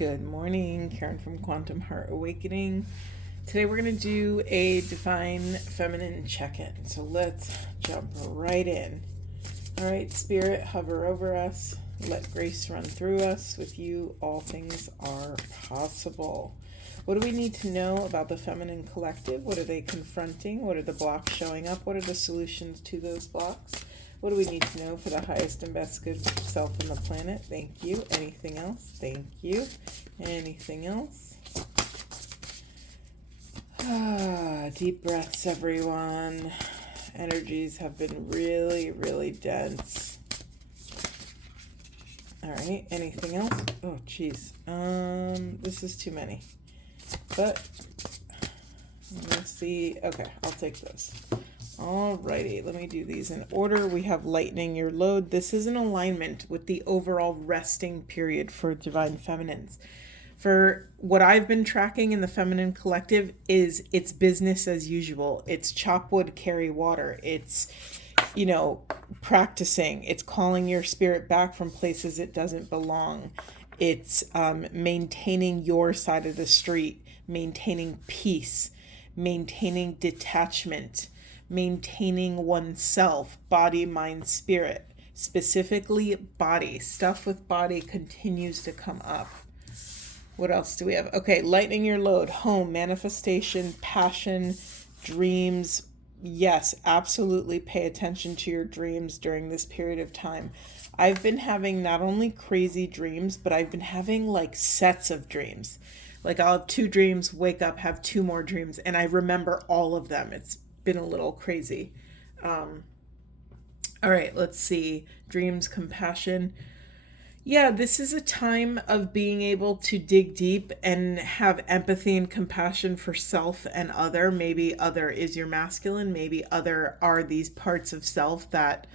Good morning, Karen from Quantum Heart Awakening. Today we're going to do a Divine Feminine check-in. So let's jump right in. All right, Spirit, hover over us. Let grace run through us. With you, all things are possible. What do we need to know about the feminine collective? What are they confronting? What are the blocks showing up? What are the solutions to those blocks? What do we need to know for the highest and best good for self and the planet? Thank you. Anything else? Thank you. Anything else? Deep breaths, everyone. Energies have been really, really dense. All right. Anything else? Oh, geez. This is too many. But let's see. Okay, I'll take those. Alrighty, let me do these in order. We have lightening your load. This is in alignment with the overall resting period for Divine Feminines. For what I've been tracking in the Feminine Collective is it's business as usual. It's chop wood, carry water. It's, practicing. It's calling your spirit back from places it doesn't belong. It's maintaining your side of the street, maintaining peace, maintaining detachment, maintaining oneself, body, mind, spirit, specifically body. Stuff with body continues to come up. What else do we have? Okay, lightening your load, home, manifestation, passion, dreams. Yes, absolutely pay attention to your dreams during this period of time. I've been having not only crazy dreams, but I've been having like sets of dreams. Like I'll have 2 dreams, wake up, have 2 more dreams, and I remember all of them. It's been a little crazy. All right, let's see. Dreams, compassion. Yeah, this is a time of being able to dig deep and have empathy and compassion for self and other. Maybe other is your masculine. Maybe other are these parts of self that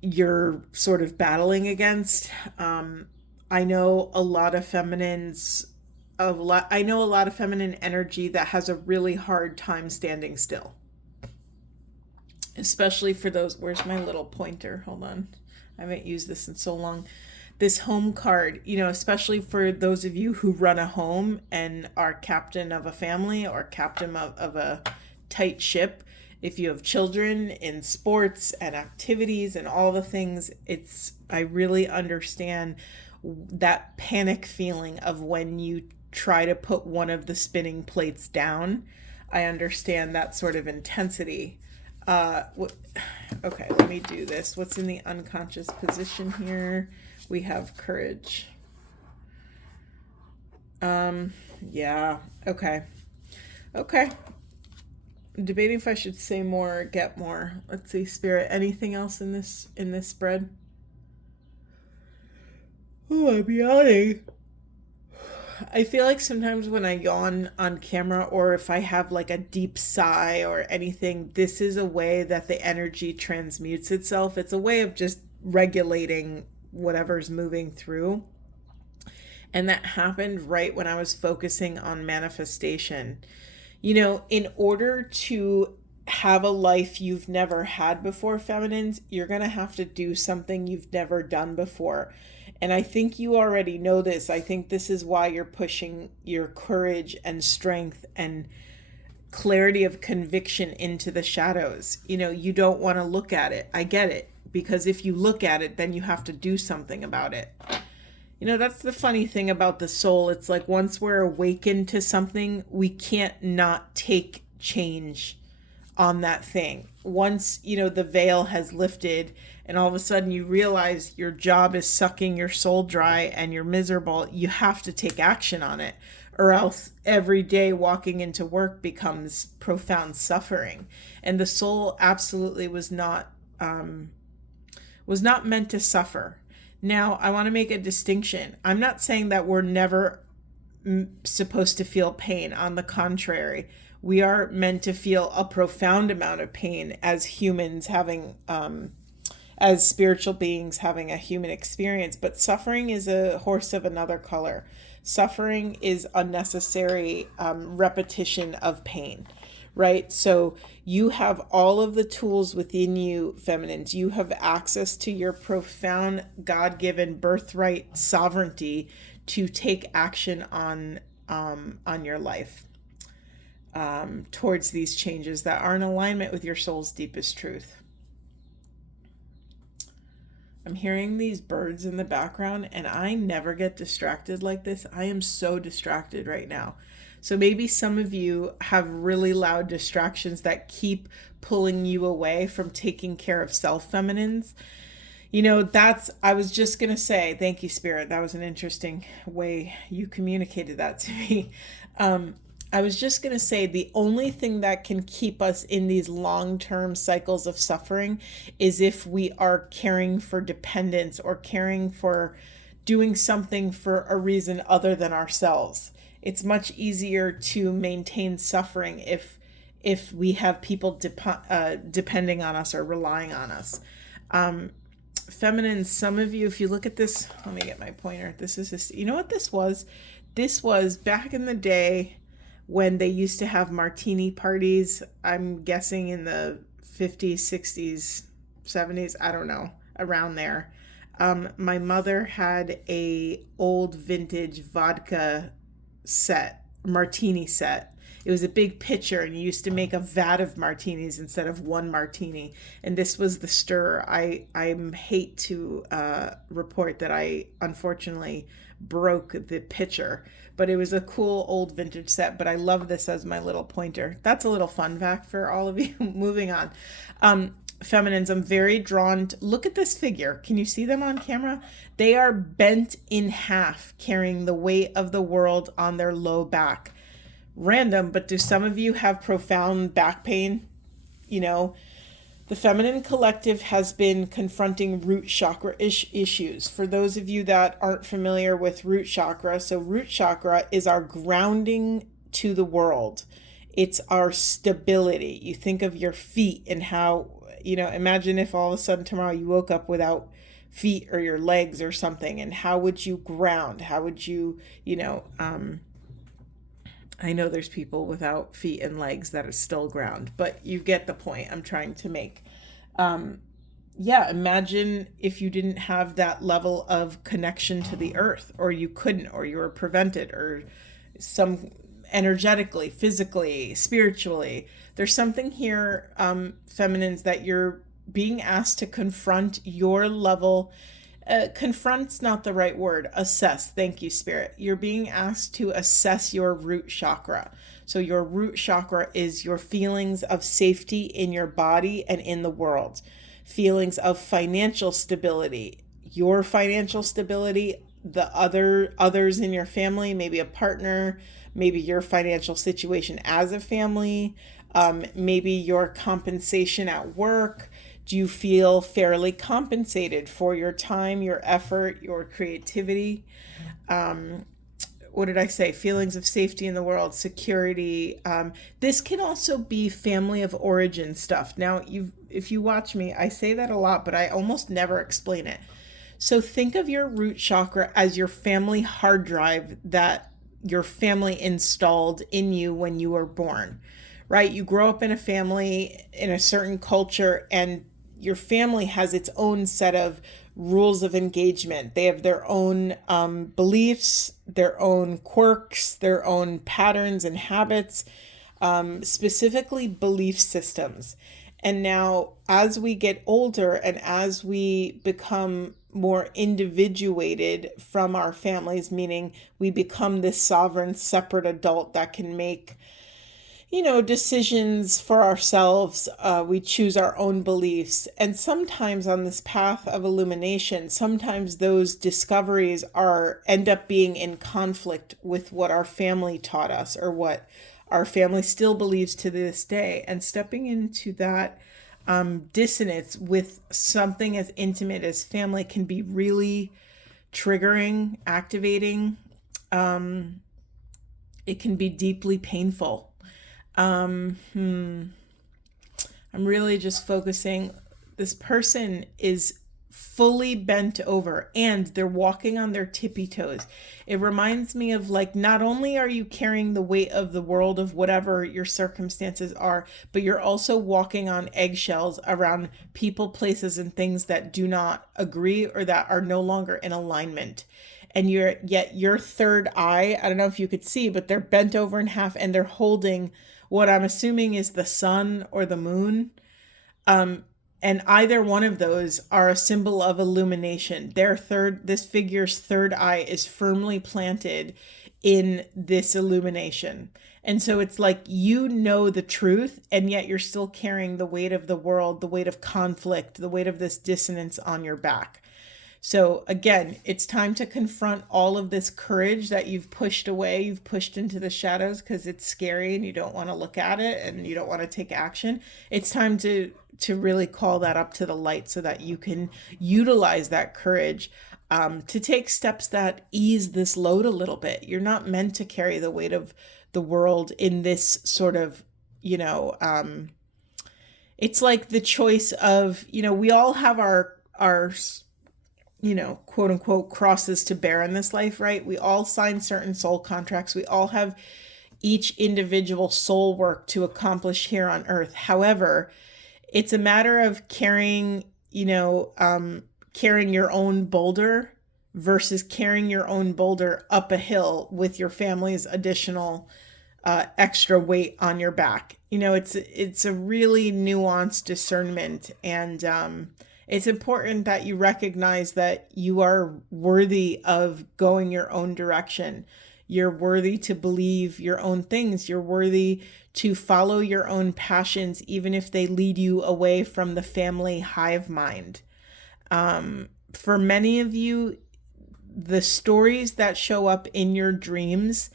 you're sort of battling against. I know a lot of feminines. I know a lot of feminine energy that has a really hard time standing still. Especially for those, where's my little pointer? Hold on. I haven't used this in so long. This home card, especially for those of you who run a home and are captain of a family or captain of a tight ship. If you have children in sports and activities and all the things, I really understand that panic feeling of when you try to put one of the spinning plates down. I understand that sort of intensity. Okay, let me do this. What's in the unconscious position here? We have courage. Yeah, okay. I'm debating if I should say more or get more. Let's see, Spirit. Anything else in this spread? Oh, I'm yawning. I feel like sometimes when I yawn on camera or if I have like a deep sigh or anything, this is a way that the energy transmutes itself. It's a way of just regulating whatever's moving through. And that happened right when I was focusing on manifestation. In order to have a life you've never had before, feminines, you're going to have to do something you've never done before. And I think you already know this. I think this is why you're pushing your courage and strength and clarity of conviction into the shadows. You don't want to look at it. I get it. Because if you look at it, then you have to do something about it. That's the funny thing about the soul. It's like once we're awakened to something, we can't not take change on that thing. Once, the veil has lifted and all of a sudden you realize your job is sucking your soul dry and you're miserable, you have to take action on it, or else every day walking into work becomes profound suffering. And the soul absolutely was not meant to suffer. Now, I want to make a distinction. I'm not saying that we're never supposed to feel pain. On the contrary, we are meant to feel a profound amount of pain as humans having, as spiritual beings having a human experience. But suffering is a horse of another color. Suffering is unnecessary repetition of pain. right? So you have all of the tools within you, feminines. You have access to your profound God-given birthright sovereignty to take action on your life, towards these changes that are in alignment with your soul's deepest truth. I'm hearing these birds in the background, and I never get distracted like this. I am so distracted right now. So maybe some of you have really loud distractions that keep pulling you away from taking care of self, feminines. I was just going to say, thank you, Spirit. That was an interesting way you communicated that to me. I was just going to say the only thing that can keep us in these long-term cycles of suffering is if we are caring for dependence or caring for doing something for a reason other than ourselves. It's much easier to maintain suffering if we have people depending on us or relying on us. Feminine, some of you, if you look at this, let me get my pointer. You know what this was? This was back in the day when they used to have martini parties. I'm guessing in the 50s, 60s, 70s, I don't know, around there. My mother had a old vintage vodka martini set. It was a big pitcher, and you used to make a vat of martinis instead of one martini. And this was the stir. I hate to report that I unfortunately broke the pitcher, but it was a cool old vintage set. But I love this as my little pointer. That's a little fun fact for all of you. Moving on. Feminines, I'm very drawn to, look at this figure. Can you see them on camera? They are bent in half, carrying the weight of the world on their low back. Random, but do some of you have profound back pain? The feminine collective has been confronting root chakra issues. For those of you that aren't familiar with root chakra, so root chakra is our grounding to the world. It's our stability. You think of your feet and how, imagine if all of a sudden tomorrow you woke up without feet or your legs or something, and how would you ground? How would you, I know there's people without feet and legs that are still ground, but you get the point I'm trying to make. Imagine if you didn't have that level of connection to the earth, or you couldn't, or you were prevented, or some energetically, physically, spiritually. There's something here, feminines, that you're being asked to confront your level. Confront's not the right word. Assess. Thank you, Spirit. You're being asked to assess your root chakra. So your root chakra is your feelings of safety in your body and in the world. Feelings of financial stability. Your financial stability, the others in your family, maybe a partner, maybe your financial situation as a family, maybe your compensation at work. Do you feel fairly compensated for your time, your effort, your creativity? What did I say? Feelings of safety in the world, security. This can also be family of origin stuff. Now, if you watch me, I say that a lot, but I almost never explain it. So think of your root chakra as your family hard drive that your family installed in you when you were born, right? You grow up in a family, in a certain culture, and your family has its own set of rules of engagement. They have their own beliefs, their own quirks, their own patterns and habits, specifically belief systems. And now, as we get older and as we become more individuated from our families, meaning we become this sovereign, separate adult that can make decisions for ourselves. We choose our own beliefs. And sometimes on this path of illumination, sometimes those discoveries end up being in conflict with what our family taught us or what our family still believes to this day. And stepping into that dissonance with something as intimate as family can be really triggering, activating. It can be deeply painful. I'm really just focusing. This person is fully bent over, and they're walking on their tippy toes. It reminds me of, like, not only are you carrying the weight of the world, of whatever your circumstances are, but you're also walking on eggshells around people, places, and things that do not agree or that are no longer in alignment. And yet your third eye, I don't know if you could see, but they're bent over in half, and they're holding what I'm assuming is the sun or the moon. And either one of those are a symbol of illumination. This figure's third eye is firmly planted in this illumination. And so it's like, you know the truth, and yet you're still carrying the weight of the world, the weight of conflict, the weight of this dissonance on your back. So again, it's time to confront all of this courage that you've pushed away, you've pushed into the shadows because it's scary and you don't want to look at it and you don't want to take action. It's time to really call that up to the light so that you can utilize that courage to take steps that ease this load a little bit. You're not meant to carry the weight of the world in this sort of, it's like the choice of, we all have our quote unquote crosses to bear in this life, right? We all sign certain soul contracts. We all have each individual soul work to accomplish here on earth. However, it's a matter of carrying your own boulder versus carrying your own boulder up a hill with your family's additional extra weight on your back. It's a really nuanced discernment, and it's important that you recognize that you are worthy of going your own direction. You're worthy to believe your own things. You're worthy to follow your own passions, even if they lead you away from the family hive mind. For many of you, the stories that show up in your dreams,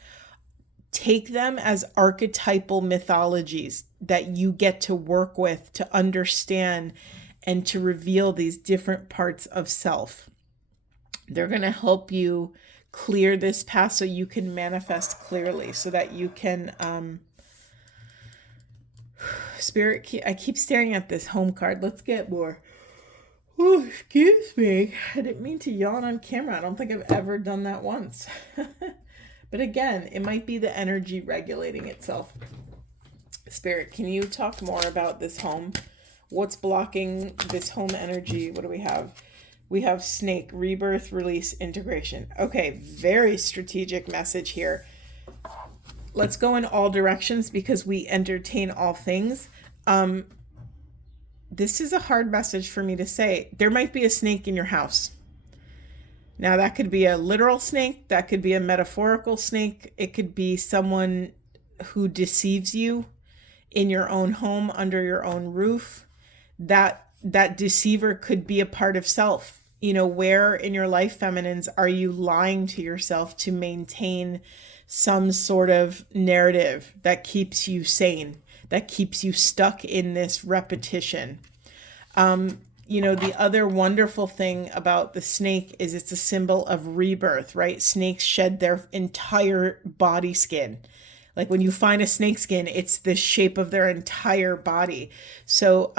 take them as archetypal mythologies that you get to work with, to understand, and to reveal these different parts of self. They're going to help you clear this path so you can manifest clearly, so that you can Spirit, I keep staring at this home card. Let's get more. Oh, excuse me. I didn't mean to yawn on camera. I don't think I've ever done that once. But again, it might be the energy regulating itself. Spirit, can you talk more about this home? What's blocking this home energy? What do we have? We have snake, rebirth, release, integration. Okay, very strategic message here. Let's go in all directions because we entertain all things. This is a hard message for me to say. There might be a snake in your house. Now, that could be a literal snake. That could be a metaphorical snake. It could be someone who deceives you in your own home, under your own roof. That deceiver could be a part of self. Where in your life, feminines, are you lying to yourself to maintain some sort of narrative that keeps you sane, that keeps you stuck in this repetition? The other wonderful thing about the snake is it's a symbol of rebirth, right? Snakes shed their entire body skin. Like when you find a snake skin, it's the shape of their entire body. So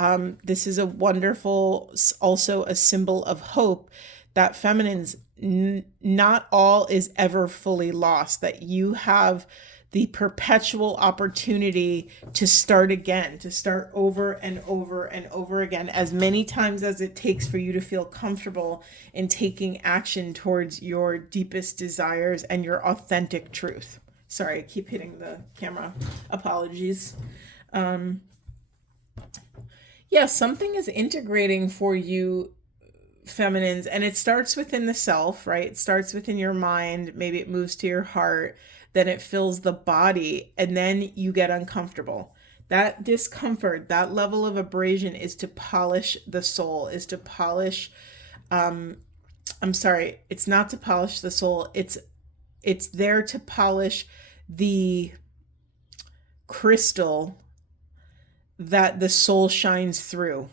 this is a wonderful, also a symbol of hope that feminines, not all is ever fully lost, that you have the perpetual opportunity to start again, to start over and over and over again, as many times as it takes for you to feel comfortable in taking action towards your deepest desires and your authentic truth. Sorry, I keep hitting the camera. Apologies. Something is integrating for you, feminines, and it starts within the self, right? It starts within your mind. Maybe it moves to your heart. Then it fills the body, and then you get uncomfortable. That discomfort, that level of abrasion is to polish the soul, is to polish, it's not to polish the soul. It's there to polish the crystal that the soul shines through.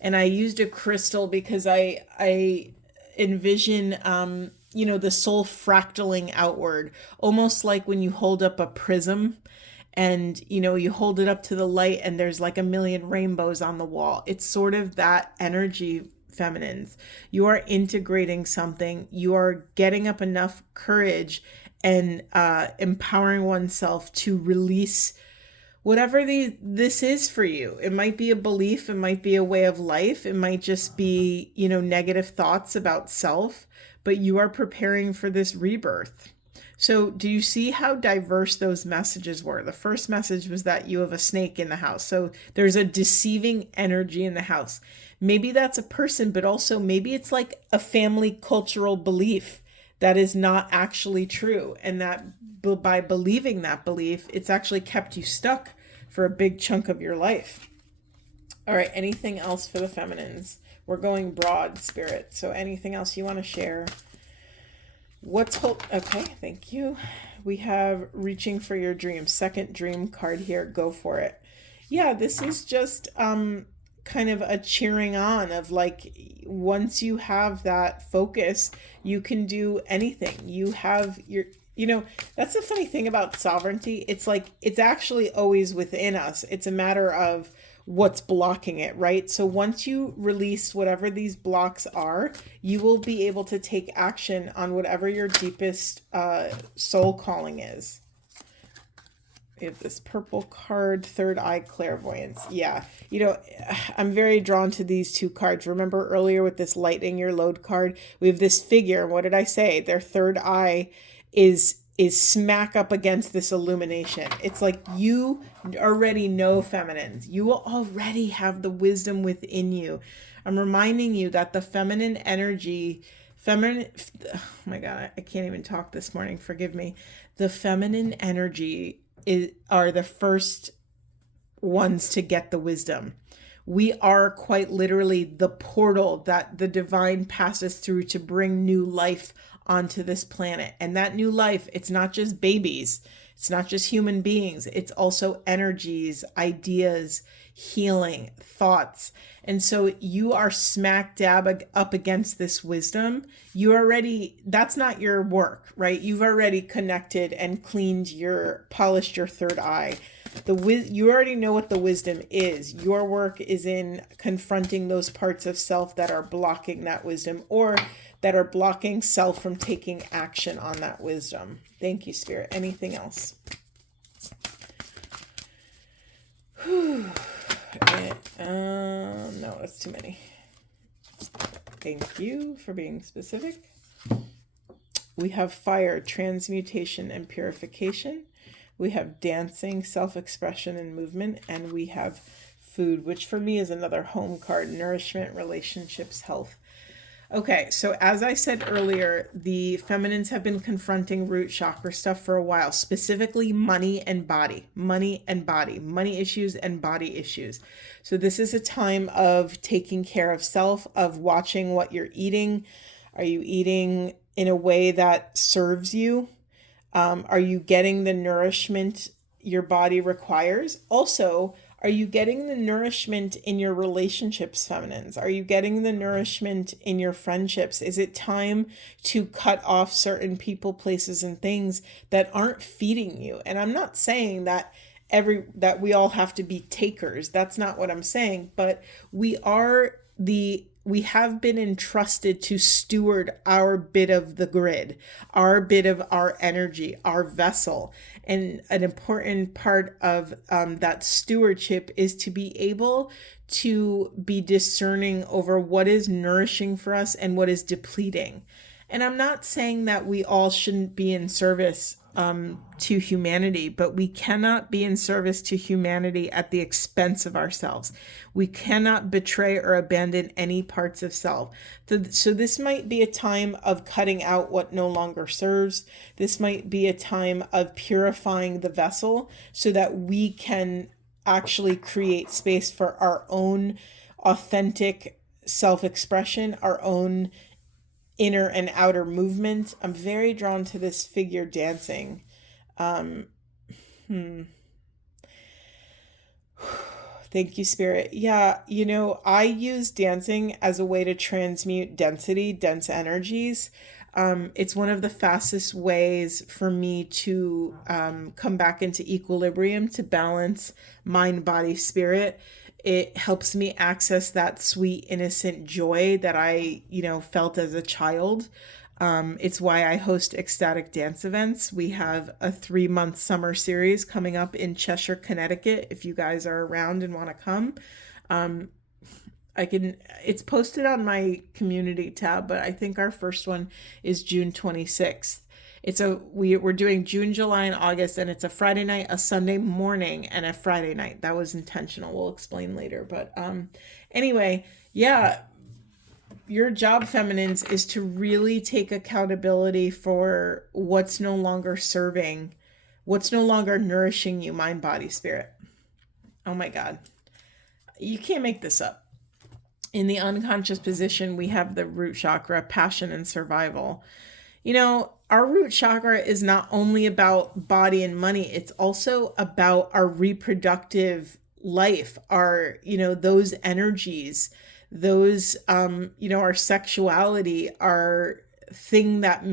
And I used a crystal because I envision, the soul fractaling outward, almost like when you hold up a prism and, you hold it up to the light and there's like a million rainbows on the wall. It's sort of that energy, feminines. You are integrating something. You are getting up enough courage and empowering oneself to release whatever this is for you. It might be a belief, it might be a way of life, it might just be, negative thoughts about self, but you are preparing for this rebirth. So do you see how diverse those messages were? The first message was that you have a snake in the house. So there's a deceiving energy in the house. Maybe that's a person, but also maybe it's like a family cultural belief that is not actually true. And that by believing that belief, it's actually kept you stuck for a big chunk of your life. All right, anything else for the feminines? We're going broad, Spirit. So anything else you want to share? Okay, thank you. We have reaching for your dreams. Second dream card here. Go for it. Yeah, this is just kind of a cheering on of like, once you have that focus, you can do anything. You have your, that's the funny thing about sovereignty. It's like, it's actually always within us. It's a matter of what's blocking it, right? So once you release whatever these blocks are, you will be able to take action on whatever your deepest soul calling is. We have this purple card, third eye clairvoyance. Yeah, I'm very drawn to these two cards. Remember earlier with this lightening your load card, we have this figure. What did I say? Their third eye is smack up against this illumination. It's like you already know, feminines. You will already have the wisdom within you. I'm reminding you that the feminine energy, oh my God, I can't even talk this morning. Forgive me. The feminine energy are the first ones to get the wisdom. We are quite literally the portal that the divine passes through to bring new life onto this planet. And that new life, it's not just babies, it's not just human beings, it's also energies, ideas, healing, thoughts. And so you are smack dab up against this wisdom. That's not your work, right? You've already connected and polished your third eye. You already know what the wisdom is. Your work is in confronting those parts of self that are blocking that wisdom, or that are blocking self from taking action on that wisdom. Thank you, Spirit. Anything else? No, that's too many. Thank you for being specific. We have fire, transmutation and purification. We have dancing, self-expression and movement. And we have food, which for me is another home card, nourishment, relationships, health. Okay, so as I said earlier, the feminines have been confronting root chakra stuff for a while, specifically money and body, money issues and body issues. So this is a time of taking care of self, of watching what you're eating. Are you eating in a way that serves you? Are you getting the nourishment your body requires? Also, are you getting the nourishment in your relationships, feminines? Are you getting the nourishment in your friendships? Is it time to cut off certain people, places, and things that aren't feeding you? And I'm not saying that we all have to be takers. That's not what I'm saying. But we have been entrusted to steward our bit of the grid, our bit of our energy, our vessel. And an important part of that stewardship is to be able to be discerning over what is nourishing for us and what is depleting. And I'm not saying that we all shouldn't be in service to humanity, but we cannot be in service to humanity at the expense of ourselves. We cannot betray or abandon any parts of self. So this might be a time of cutting out what no longer serves. This might be a time of purifying the vessel so that we can actually create space for our own authentic self-expression, our own inner and outer movement. I'm very drawn to this figure dancing. Thank you, Spirit. Yeah, I use dancing as a way to transmute dense energies. It's one of the fastest ways for me to come back into equilibrium, to balance mind, body, spirit. It helps me access that sweet, innocent joy that I, felt as a child. It's why I host ecstatic dance events. We have a 3-month summer series coming up in Cheshire, Connecticut. If you guys are around and want to come, it's posted on my community tab, but I think our first one is June 26th. We're doing June, July, and August, and it's a Friday night, a Sunday morning, and a Friday night. That was intentional. We'll explain later. But anyway, yeah, your job, feminines, is to really take accountability for what's no longer serving, what's no longer nourishing you, mind, body, spirit. Oh my God. You can't make this up. In the unconscious position, we have the root chakra, passion and survival. Our root chakra is not only about body and money, it's also about our reproductive life, our, those energies, those, our sexuality, our thing that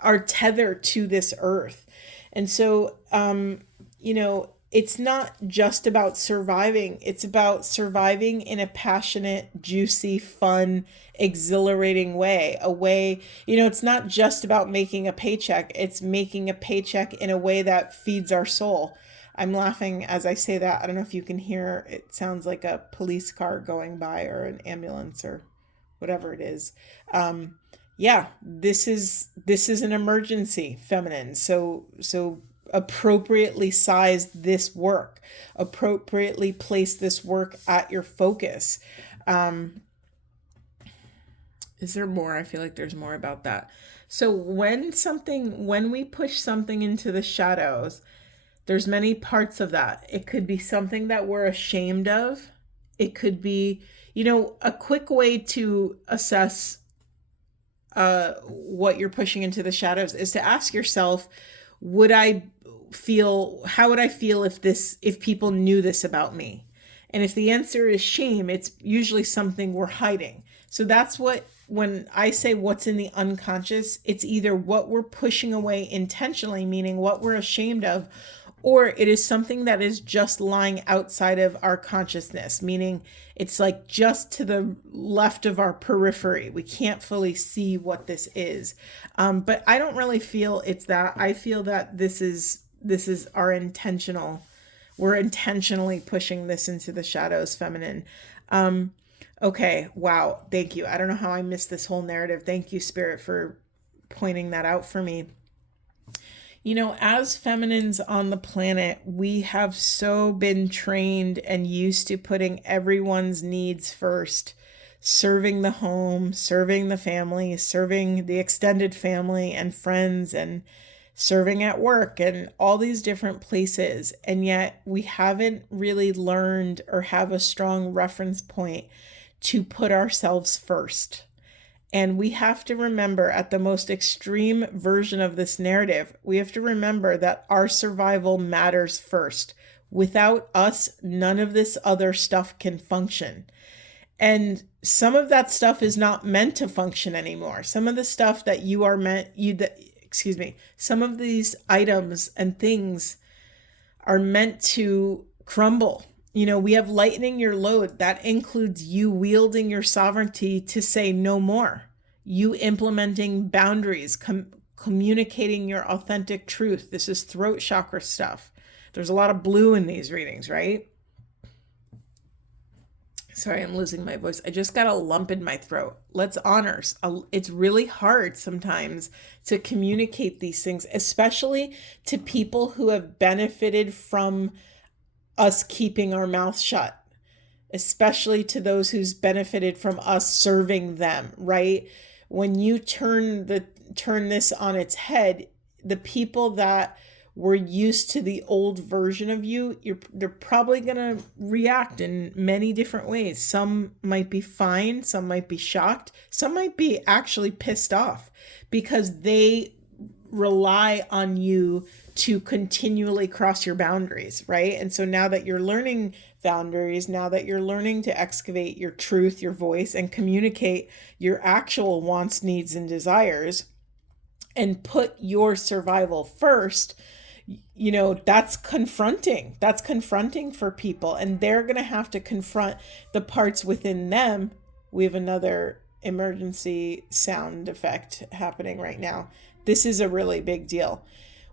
are tethered to this earth. And so, it's not just about surviving. It's about surviving in a passionate, juicy, fun, exhilarating way. A way, it's not just about making a paycheck. It's making a paycheck in a way that feeds our soul. I'm laughing as I say that. I don't know if you can hear, it sounds like a police car going by or an ambulance or whatever it is. Yeah, this is an emergency, feminine. So appropriately size this work, appropriately place this work at your focus. Is there more? I feel like there's more about that. So when we push something into the shadows, there's many parts of that. It could be something that we're ashamed of. It could be, a quick way to assess what you're pushing into the shadows is to ask yourself, how would I feel if people knew this about me? And if the answer is shame, it's usually something we're hiding. So that's when I say what's in the unconscious, it's either what we're pushing away intentionally, meaning what we're ashamed of, or it is something that is just lying outside of our consciousness, meaning it's like just to the left of our periphery. We can't fully see what this is. But I don't really feel it's that. I feel that this is our we're intentionally pushing this into the shadows, feminine. Okay. Wow. Thank you. I don't know how I missed this whole narrative. Thank you, Spirit, for pointing that out for me. As feminines on the planet, we have so been trained and used to putting everyone's needs first, serving the home, serving the family, serving the extended family and friends, and serving at work and all these different places. And yet we haven't really learned or have a strong reference point to put ourselves first. And we have to remember, at the most extreme version of this narrative, we have to remember that our survival matters first. Without us, none of this other stuff can function. And some of that stuff is not meant to function anymore. Some of the stuff that some of these items and things are meant to crumble. We have lightening your load. That includes you wielding your sovereignty to say no more. You implementing boundaries, communicating your authentic truth. This is throat chakra stuff. There's a lot of blue in these readings, right? Sorry, I'm losing my voice. I just got a lump in my throat. Let's honor. It's really hard sometimes to communicate these things, especially to people who have benefited from us keeping our mouth shut, especially to those who's benefited from us serving them, right? When you turn this on its head, the people that were used to the old version of you, they're probably going to react in many different ways. Some might be fine, some might be shocked, some might be actually pissed off because they rely on you to continually cross your boundaries, right? And so now that you're learning boundaries, now that you're learning to excavate your truth, your voice, and communicate your actual wants, needs, and desires, and put your survival first, That's confronting. That's confronting for people. And they're going to have to confront the parts within them. We have another emergency sound effect happening right now. This is a really big deal.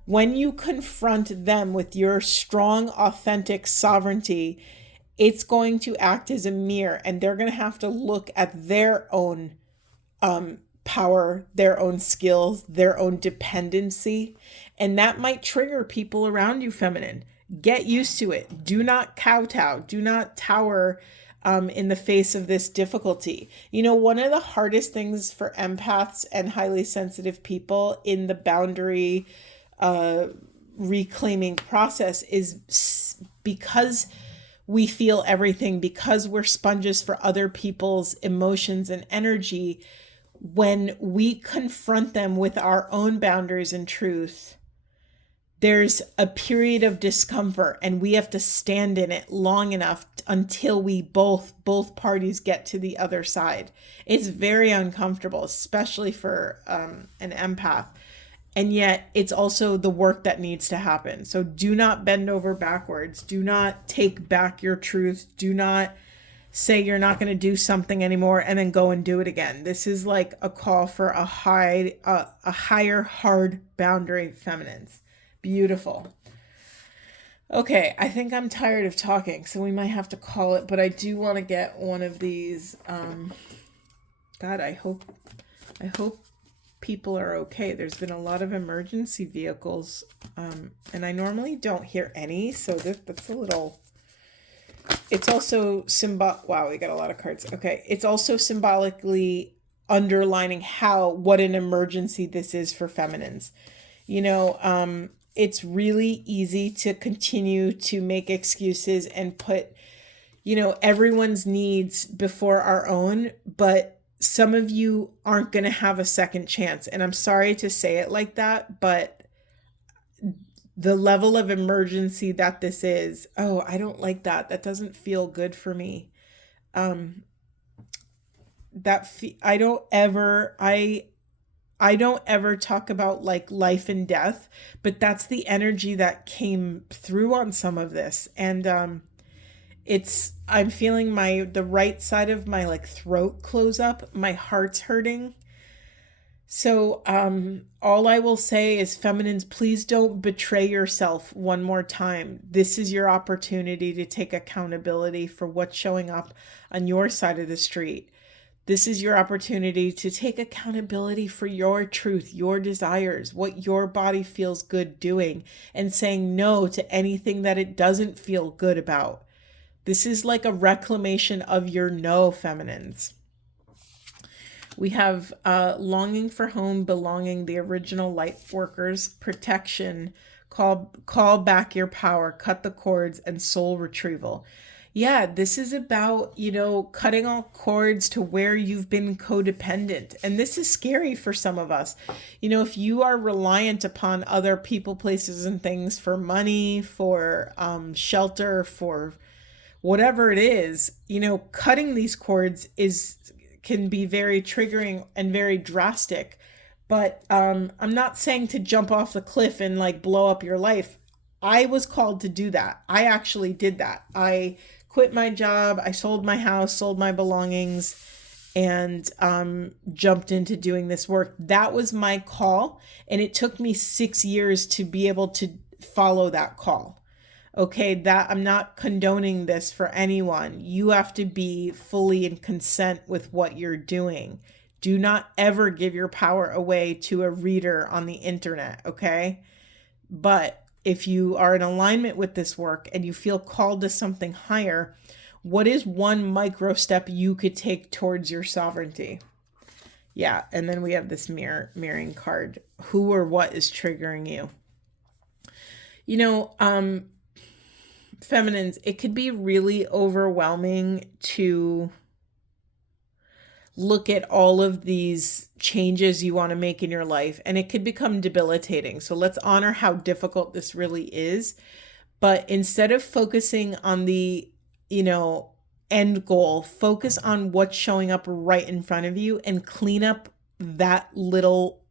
When you confront them with your strong, authentic sovereignty, it's going to act as a mirror, and they're going to have to look at their own power, their own skills, their own dependency. And that might trigger people around you, feminine. Get used to it. Do not kowtow. Do not tower in the face of this difficulty. One of the hardest things for empaths and highly sensitive people in the boundary reclaiming process is because we feel everything, because we're sponges for other people's emotions and energy. When we confront them with our own boundaries and truth, there's a period of discomfort, and we have to stand in it long enough until we both parties get to the other side. It's very uncomfortable, especially for an empath. And yet it's also the work that needs to happen. So do not bend over backwards. Do not take back your truth. Do not say you're not going to do something anymore and then go and do it again. This is like a call for a higher hard boundary, feminines. Beautiful. Okay, I think I'm tired of talking, so we might have to call it, but I do want to get one of these. God, I hope people are okay. There's been a lot of emergency vehicles, and I normally don't hear any, so that's a little. It's also wow, we got a lot of cards. Okay, it's also symbolically underlining what an emergency this is for feminines. It's really easy to continue to make excuses and put, everyone's needs before our own, but some of you aren't going to have a second chance. And I'm sorry to say it like that, but the level of emergency that this is, I don't like that. That doesn't feel good for me. I don't ever talk about like life and death, but that's the energy that came through on some of this. And I'm feeling the right side of my like throat close up. My heart's hurting. So all I will say is, feminines, please don't betray yourself one more time. This is your opportunity to take accountability for what's showing up on your side of the street. This is your opportunity to take accountability for your truth, your desires, what your body feels good doing, and saying no to anything that it doesn't feel good about. This is like a reclamation of your no, feminines. We have longing for home, belonging, the original light workers, protection, call back your power, cut the cords, and soul retrieval. Yeah, this is about, cutting all cords to where you've been codependent. And this is scary for some of us. If you are reliant upon other people, places, and things for money, for shelter, for whatever it is, cutting these cords can be very triggering and very drastic. But I'm not saying to jump off the cliff and like blow up your life. I was called to do that. I actually did that. I quit my job. I sold my house, sold my belongings, and jumped into doing this work. That was my call. And it took me 6 years to be able to follow that call. Okay, I'm not condoning this for anyone. You have to be fully in consent with what you're doing. Do not ever give your power away to a reader on the internet, okay? But if you are in alignment with this work and you feel called to something higher, what is one micro step you could take towards your sovereignty? Yeah, and then we have this mirroring card. Who or what is triggering you? Feminines, it could be really overwhelming to look at all of these changes you want to make in your life, and it could become debilitating. So let's honor how difficult this really is. But instead of focusing on the, end goal, focus on what's showing up right in front of you and clean up that little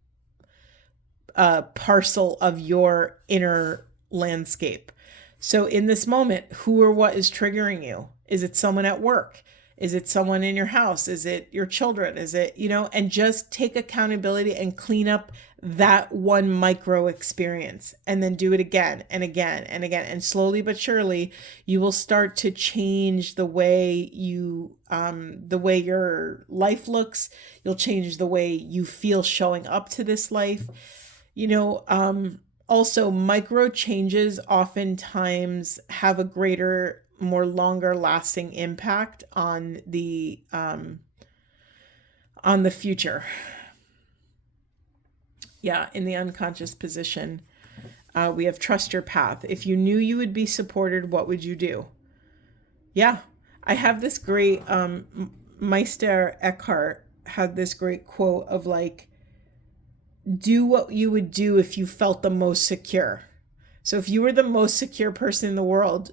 parcel of your inner landscape. So in this moment, who or what is triggering you? Is it someone at work? Is it someone in your house? Is it your children? Is it, and just take accountability and clean up that one micro experience, and then do it again and again and again. And slowly but surely, you will start to change the way the way your life looks. You'll change the way you feel showing up to this life. Also, micro changes oftentimes have a greater, more longer lasting impact on the future. Yeah, in the unconscious position, we have trust your path. If you knew you would be supported, what would you do? Yeah, I have this great Meister Eckhart had this great quote of like, do what you would do if you felt the most secure. So if you were the most secure person in the world,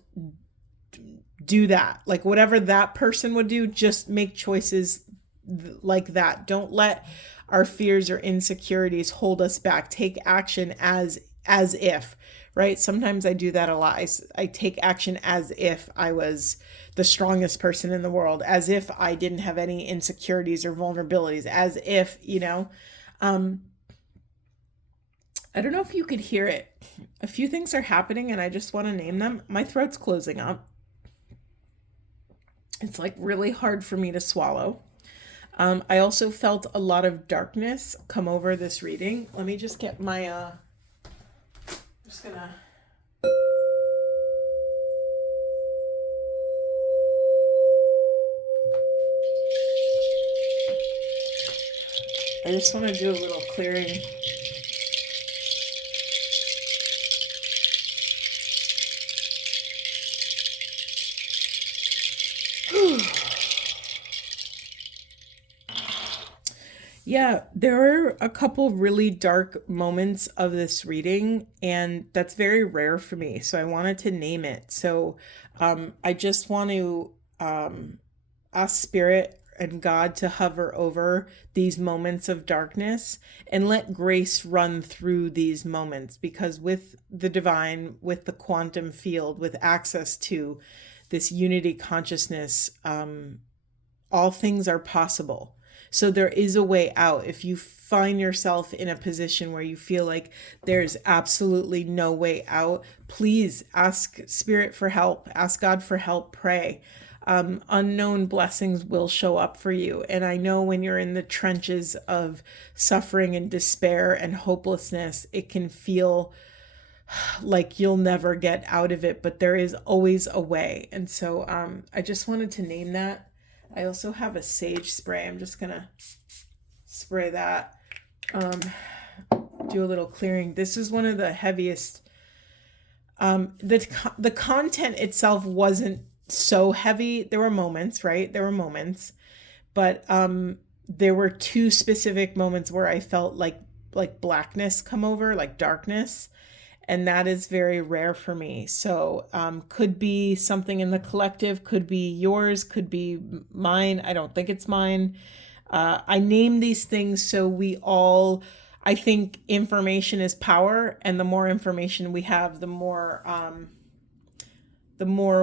do that. Like whatever that person would do, just make choices like that. Don't let our fears or insecurities hold us back. Take action as if, right? Sometimes I do that a lot. I take action as if I was the strongest person in the world, as if I didn't have any insecurities or vulnerabilities, as if, I don't know if you could hear it. A few things are happening and I just want to name them. My throat's closing up. It's like really hard for me to swallow. I also felt a lot of darkness come over this reading. Let me just get my, just gonna. I just want to do a little clearing. Yeah, there are a couple really dark moments of this reading, and that's very rare for me. So I wanted to name it. So I just want to ask Spirit and God to hover over these moments of darkness and let grace run through these moments, because with the divine, with the quantum field, with access to this unity consciousness, all things are possible. So there is a way out. If you find yourself in a position where you feel like there's absolutely no way out, please ask Spirit for help, ask God for help, pray. Unknown blessings will show up for you. And I know when you're in the trenches of suffering and despair and hopelessness, it can feel like you'll never get out of it, but there is always a way. And so I just wanted to name that. I also have a sage spray. I'm just gonna spray that. Do a little clearing. This is one of the heaviest. The content itself wasn't so heavy. There were moments, right? There were moments, but there were two specific moments where I felt like blackness come over, like darkness. And that is very rare for me. So could be something in the collective, could be yours, could be mine. I don't think it's mine. I name these things so we all, I think information is power, and the more information we have, the more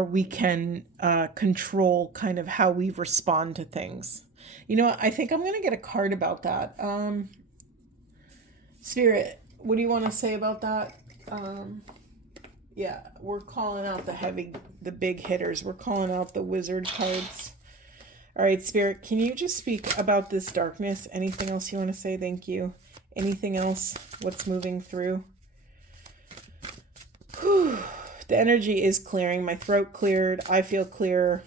we can control kind of how we respond to things. I think I'm going to get a card about that. Spirit, what do you want to say about that? Yeah, we're calling out the big hitters. We're calling out the wizard cards. All right, Spirit, can you just speak about this darkness? Anything else you want to say? Thank you. Anything else? What's moving through? Whew. The energy is clearing. My throat cleared. I feel clearer.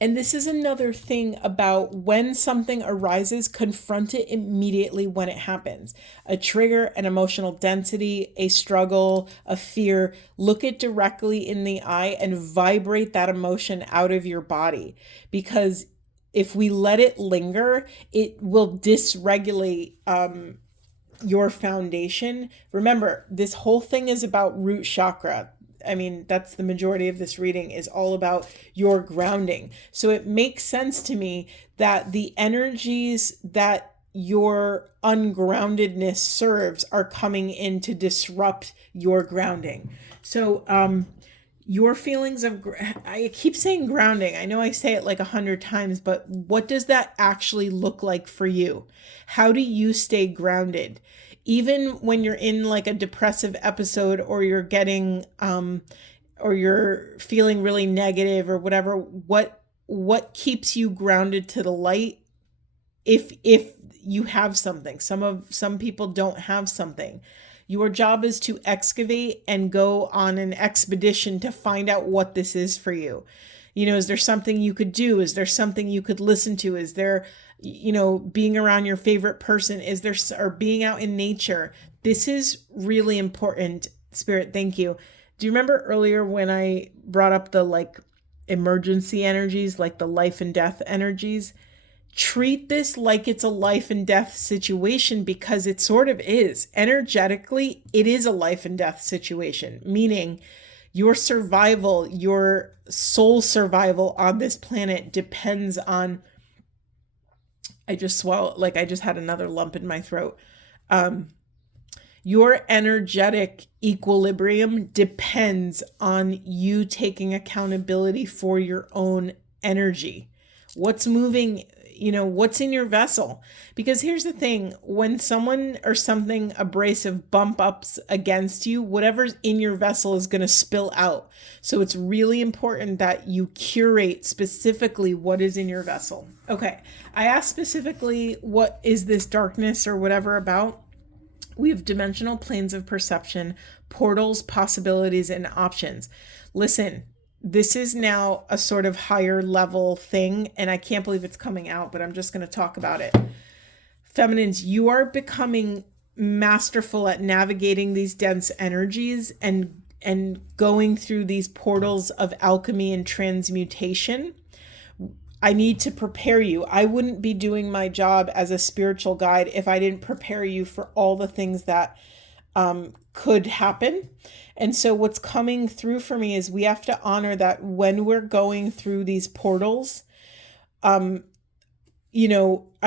And this is another thing about when something arises, confront it immediately when it happens. A trigger, an emotional density, a struggle, a fear. Look it directly in the eye and vibrate that emotion out of your body. Because if we let it linger, it will dysregulate your foundation. Remember, this whole thing is about root chakra. I mean, that's the majority of this reading is all about your grounding. So it makes sense to me that the energies that your ungroundedness serves are coming in to disrupt your grounding. So, your feelings of, I keep saying grounding. I know I say it like 100 times, but what does that actually look like for you? How do you stay grounded? Even when you're in like a depressive episode, or you're getting, or you're feeling really negative or whatever, what keeps you grounded to the light? If you have something, some people don't have something. Your job is to excavate and go on an expedition to find out what this is for you. Is there something you could do? Is there something you could listen to? Is there, being around your favorite person? Is there, or being out in nature? This is really important. Spirit, thank you. Do you remember earlier when I brought up the like emergency energies, like the life and death energies? Treat this like it's a life and death situation, because it sort of is. Energetically, it is a life and death situation, meaning your survival, your soul survival on this planet depends on, I just swallowed, like I just had another lump in my throat. Your energetic equilibrium depends on you taking accountability for your own energy. What's moving, what's in your vessel? Because here's the thing, when someone or something abrasive bump ups against you, whatever's in your vessel is going to spill out. So it's really important that you curate specifically what is in your vessel. Okay. I asked specifically, what is this darkness or whatever about? We have dimensional planes of perception, portals, possibilities, and options. Listen, this is now a sort of higher level thing, and I can't believe it's coming out, but I'm just going to talk about it. Feminines, you are becoming masterful at navigating these dense energies and going through these portals of alchemy and transmutation. I need to prepare you. I wouldn't be doing my job as a spiritual guide if I didn't prepare you for all the things that could happen. And so what's coming through for me is we have to honor that when we're going through these portals, I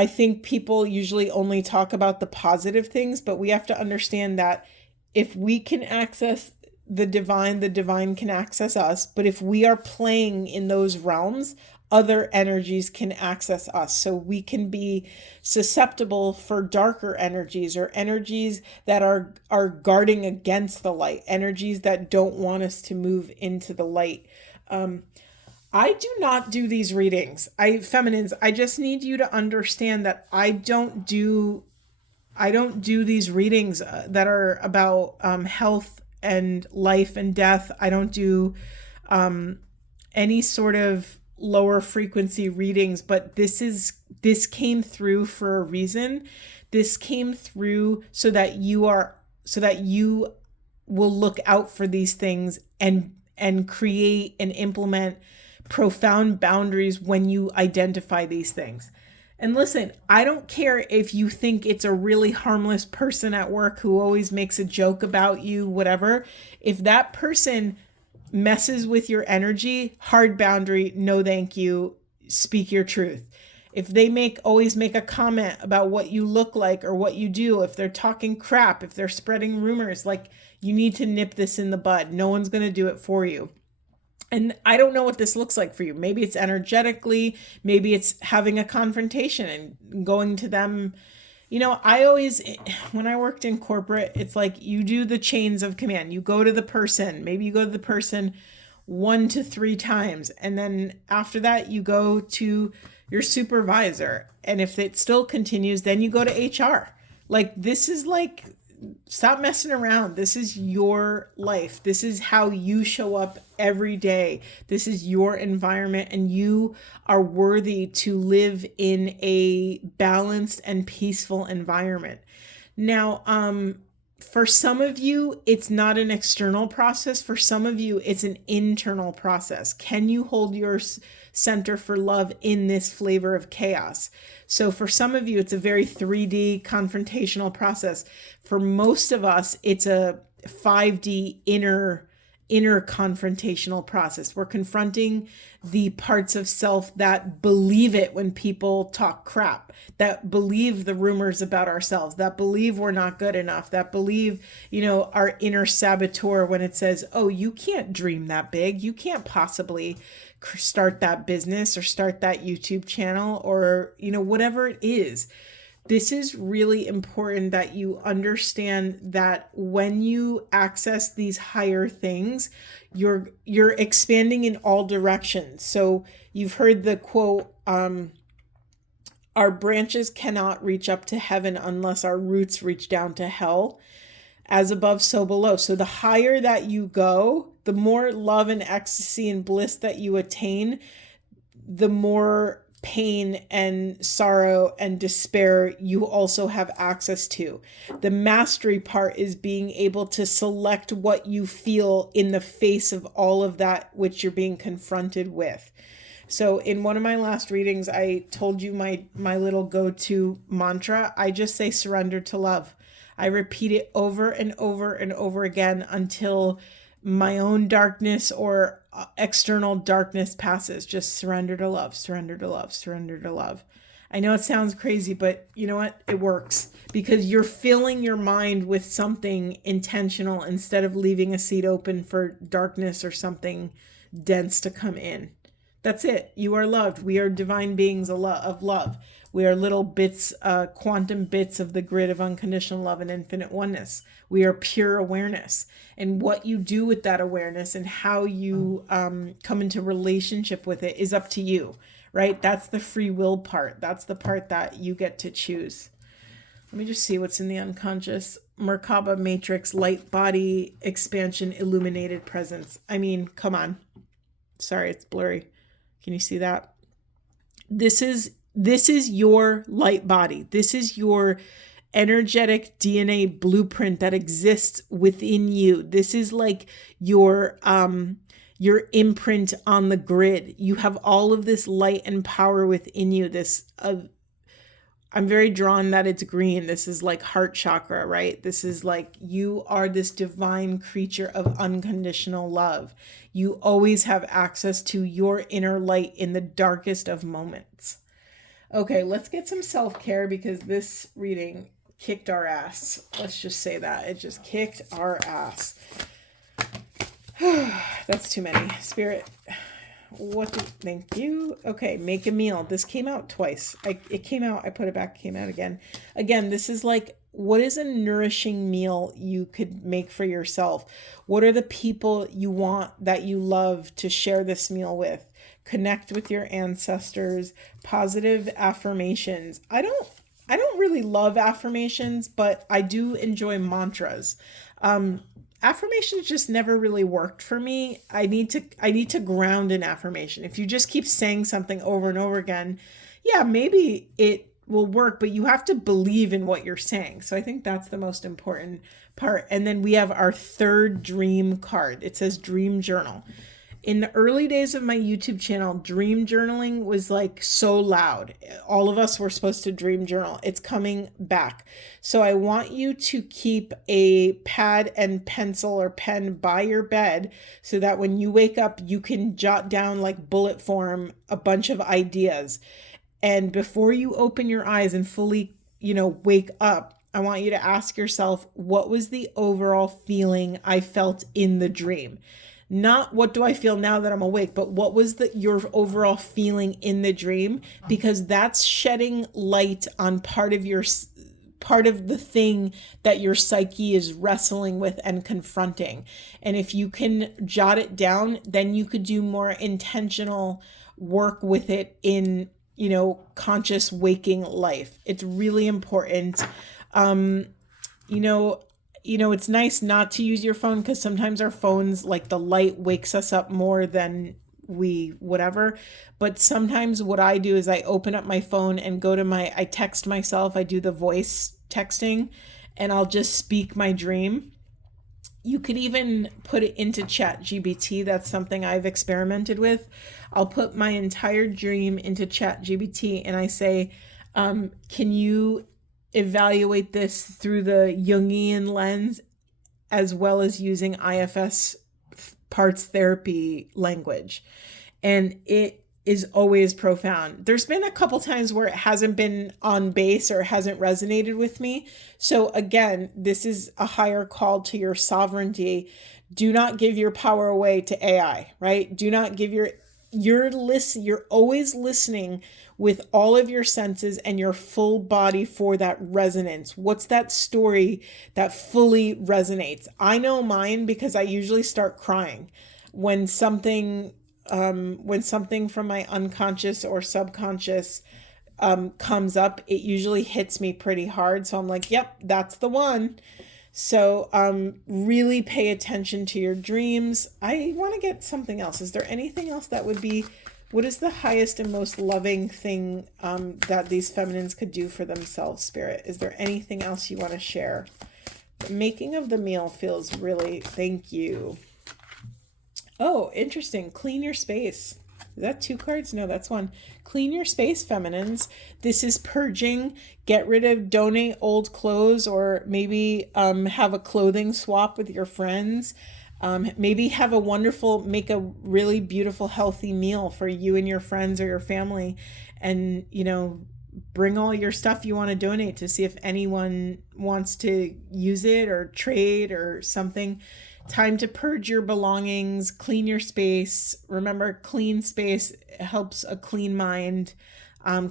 think people usually only talk about the positive things, but we have to understand that if we can access the divine can access us. But if we are playing in those realms, other energies can access us. So we can be susceptible for darker energies, or energies that are guarding against the light, energies that don't want us to move into the light. I do not do these readings. Feminines, I just need you to understand that I don't do these readings that are about health and life and death. I don't do any sort of lower frequency readings, but this came through for a reason. This came through so that you will look out for these things and create and implement profound boundaries when you identify these things. And listen, I don't care if you think it's a really harmless person at work who always makes a joke about you, whatever. If that person messes with your energy, hard boundary, no thank you, speak your truth. If they always make a comment about what you look like or what you do, if they're talking crap, if they're spreading rumors, like, you need to nip this in the bud. No one's going to do it for you. And I don't know what this looks like for you. Maybe it's energetically, maybe it's having a confrontation and going to them. I always, when I worked in corporate, it's like you do the chains of command. You go to the person, maybe you go to the person 1 to 3 times. And then after that, you go to your supervisor. And if it still continues, then you go to HR. Like, this is like, stop messing around. This is your life. This is how you show up every day. This is your environment, and you are worthy to live in a balanced and peaceful environment. Now, for some of you, it's not an external process. For some of you, it's an internal process. Can you hold your center for love in this flavor of chaos? So for some of you, it's a very 3D confrontational process. For most of us, it's a 5D inner inner confrontational process. We're confronting the parts of self that believe it when people talk crap, that believe the rumors about ourselves, that believe we're not good enough, that believe, our inner saboteur when it says, oh, you can't dream that big. You can't possibly start that business or start that YouTube channel or, whatever it is. This is really important that you understand that when you access these higher things, you're expanding in all directions. So you've heard the quote, our branches cannot reach up to heaven unless our roots reach down to hell. As above, so below. So the higher that you go, the more love and ecstasy and bliss that you attain, the more pain and sorrow and despair you also have access to. The mastery part is being able to select what you feel in the face of all of that which you're being confronted with. So in one of my last readings, I told you my little go-to mantra. I just say surrender to love. I repeat it over and over and over again until my own darkness or external darkness passes. Just surrender to love, surrender to love, surrender to love. I know it sounds crazy, but you know what? It works because you're filling your mind with something intentional instead of leaving a seat open for darkness or something dense to come in. That's it. You are loved. We are divine beings of love. We are little bits, quantum bits of the grid of unconditional love and infinite oneness. We are pure awareness. And what you do with that awareness and how you come into relationship with it is up to you, right? That's the free will part. That's the part that you get to choose. Let me just see what's in the unconscious. Merkaba matrix, light body, expansion, illuminated presence. I mean, come on. Sorry, it's blurry. Can you see that? This is your light body. This is your energetic DNA blueprint that exists within you. This is like your imprint on the grid. You have all of this light and power within you. I'm very drawn that it's green. This is like heart chakra, right? This is like you are this divine creature of unconditional love. You always have access to your inner light in the darkest of moments. Okay, let's get some self-care because this reading kicked our ass. Let's just say that. It just kicked our ass. That's too many. Spirit, thank you. Okay, make a meal. This came out twice. It came out, I put it back, came out again. Again, this is like, what is a nourishing meal you could make for yourself? What are the people you want that you love to share this meal with? Connect with your ancestors, positive affirmations. I don't really love affirmations, but I do enjoy mantras. Affirmations just never really worked for me. I need to ground an affirmation. If you just keep saying something over and over again, yeah, maybe it will work, but you have to believe in what you're saying. So I think that's the most important part. And then we have our third dream card. It says dream journal. In the early days of my YouTube channel, dream journaling was like so loud. All of us were supposed to dream journal. It's coming back. So I want you to keep a pad and pencil or pen by your bed so that when you wake up, you can jot down like bullet form a bunch of ideas. And before you open your eyes and fully, wake up, I want you to ask yourself, what was the overall feeling I felt in the dream? Not what do I feel now that I'm awake, but what was your overall feeling in the dream? Because that's shedding light on part of the thing that your psyche is wrestling with and confronting. And if you can jot it down, then you could do more intentional work with it in, conscious waking life. It's really important. It's nice not to use your phone because sometimes our phones, like the light wakes us up more than whatever. But sometimes what I do is I open up my phone and I text myself. I do the voice texting and I'll just speak my dream. You could even put it into ChatGPT. That's something I've experimented with. I'll put my entire dream into ChatGPT and I say, can you evaluate this through the Jungian lens as well as using IFS parts therapy language. And it is always profound. There's been a couple times where it hasn't been on base or hasn't resonated with me. So again, this is a higher call to your sovereignty. Do not give your power away to AI, right? Do not give you're always listening with all of your senses and your full body for that resonance. What's that story that fully resonates? I know mine because I usually start crying when something from my unconscious or subconscious comes up. It usually hits me pretty hard. So I'm like, yep, that's the one. So really pay attention to your dreams. I want to get something else. Is there anything else that would be, what is the highest and most loving thing that these feminines could do for themselves, Spirit? Is there anything else you want to share? The making of the meal feels really, thank you. Oh, interesting. Clean your space. Is that 2 cards? No, that's 1. Clean your space, feminines. This is purging. Get rid of, donate old clothes, or maybe have a clothing swap with your friends. Maybe have make a really beautiful, healthy meal for you and your friends or your family. And, bring all your stuff you want to donate to see if anyone wants to use it or trade or something. Time to purge your belongings, clean your space. Remember, clean space helps a clean mind.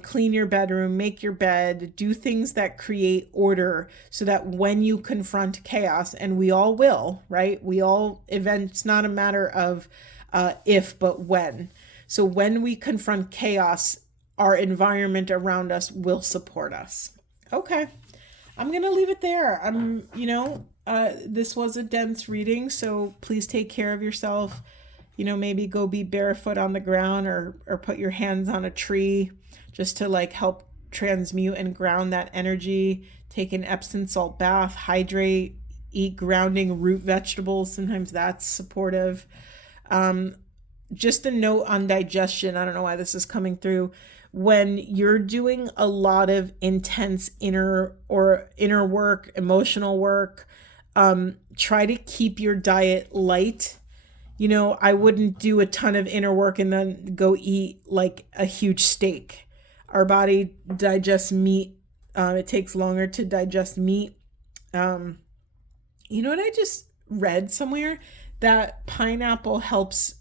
Clean your bedroom, make your bed, do things that create order so that when you confront chaos, and we all will, right? It's not a matter of if, but when. So when we confront chaos, our environment around us will support us. Okay. I'm going to leave it there. This was a dense reading, so please take care of yourself. Maybe go be barefoot on the ground or put your hands on a tree just to help transmute and ground that energy. Take an Epsom salt bath, hydrate, eat grounding root vegetables. Sometimes that's supportive. Just a note on digestion. I don't know why this is coming through. When you're doing a lot of intense inner work, emotional work, try to keep your diet light. I wouldn't do a ton of inner work and then go eat a huge steak. Our body digests meat. It takes longer to digest meat. You know what I just read somewhere? That pineapple helps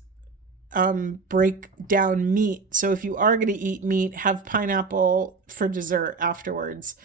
break down meat. So if you are going to eat meat, have pineapple for dessert afterwards.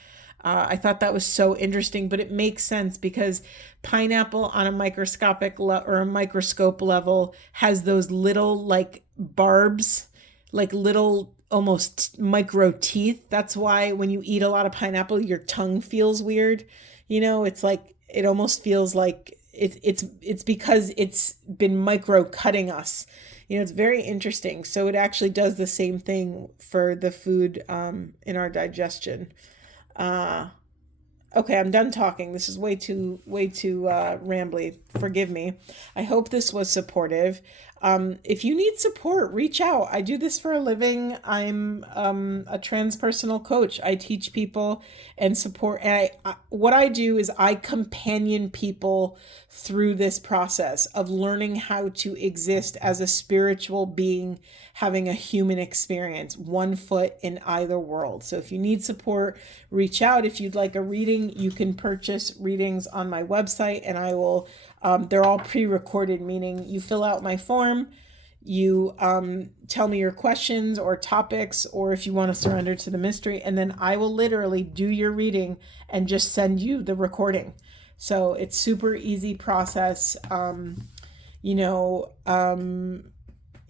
I thought that was so interesting, but it makes sense because pineapple on a microscope level has those little barbs, little almost micro teeth. That's why when you eat a lot of pineapple, your tongue feels weird. It's it almost feels like it's because it's been micro cutting us. It's very interesting. So it actually does the same thing for the food in our digestion. Okay, I'm done talking. This is way too rambly. Forgive me. I hope this was supportive. If you need support, reach out. I do this for a living. I'm a transpersonal coach. I teach people and support. And what I do is I companion people through this process of learning how to exist as a spiritual being, having a human experience, one foot in either world. So if you need support, reach out. If you'd like a reading, you can purchase readings on my website, and I will, they're all pre-recorded, meaning you fill out my form, you tell me your questions or topics, or if you want to surrender to the mystery, and then I will literally do your reading and just send you the recording. So it's super easy process.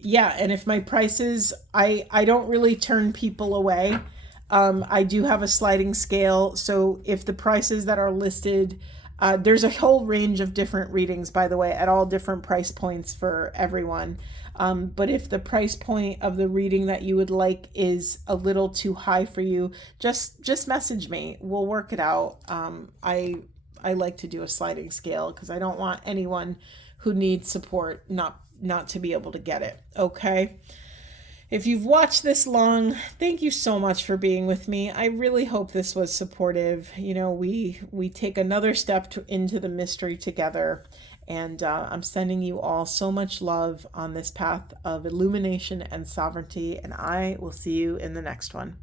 Yeah, and if my prices, I don't really turn people away. I do have a sliding scale. So if the prices that are listed, there's a whole range of different readings, by the way, at all different price points for everyone. But if the price point of the reading that you would like is a little too high for you, just message me. We'll work it out. I like to do a sliding scale because I don't want anyone who needs support not to be able to get it. Okay. If you've watched this long, thank you so much for being with me. I really hope this was supportive. We take another step into the mystery together. And I'm sending you all so much love on this path of illumination and sovereignty, and I will see you in the next one.